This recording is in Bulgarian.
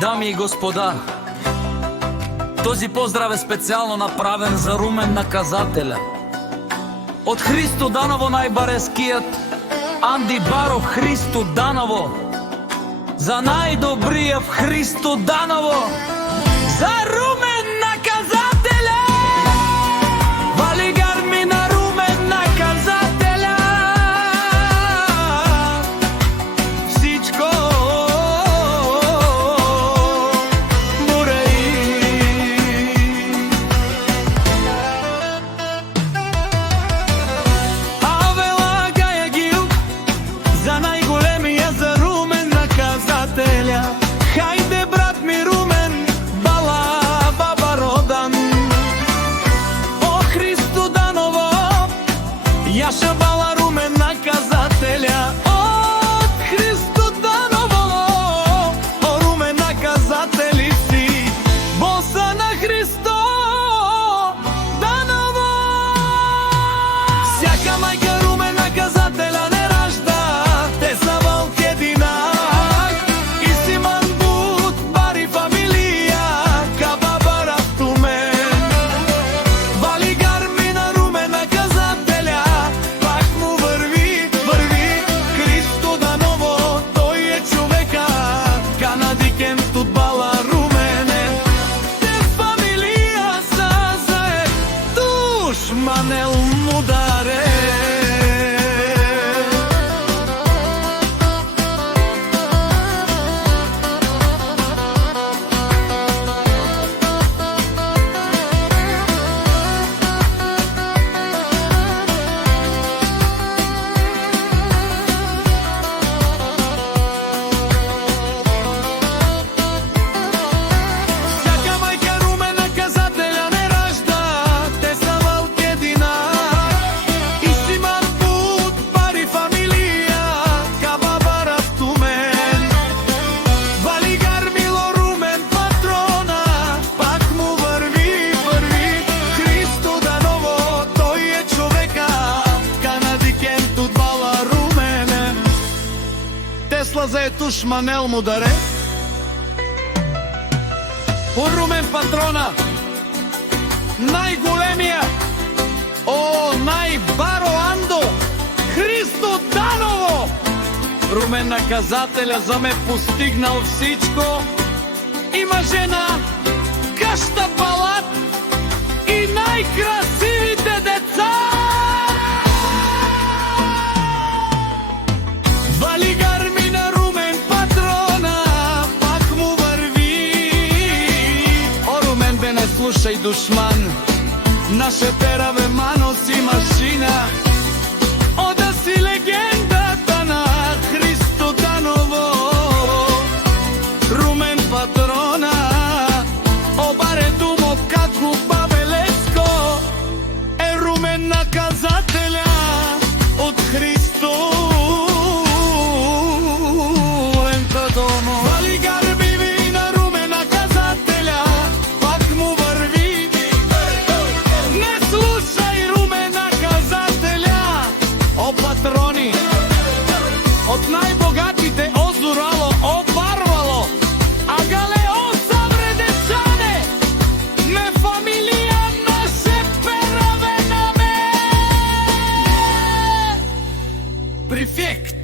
Дами и господа, този поздрав е специјално направен за Румен Наказателя. Од Христо Даново најбарескиот Анди Баров Христо Даново. За најдобријав Христо Даново. За Румен Наказателя! Вали гарми на Румен Наказателя! Всичко хајде, брат ми Румен, бала, баба родан. О, Христо Даново, јаша бала Румен Наказателя. О, Христо Даново, о, Румен Наказатели си, боса на Христо Даново. Сяка мајка Румен Наказателя не ражда, те са волк единак. Манел мударе. За етуш манел мударе. О, Румен патрона, најголемија, о, најбаро Андо, Христо Даново. Румен Наказателя за ме постигнал всичко. Има жена, кашта палат и најкрасивите деца. Вали гарми на Румен патрона, пак му върви. О, Румен бе, не слушай душман, наше пераве мано си машина. О, да си легендата на Христо Даново. Румен патрона, о, баре думо катлу бабелеско, е Румен Наказателя од Христо. Од најбогатите озурало, обарвало, а гале осавре дечане, ме фамилија наше пераве на ме. Префект.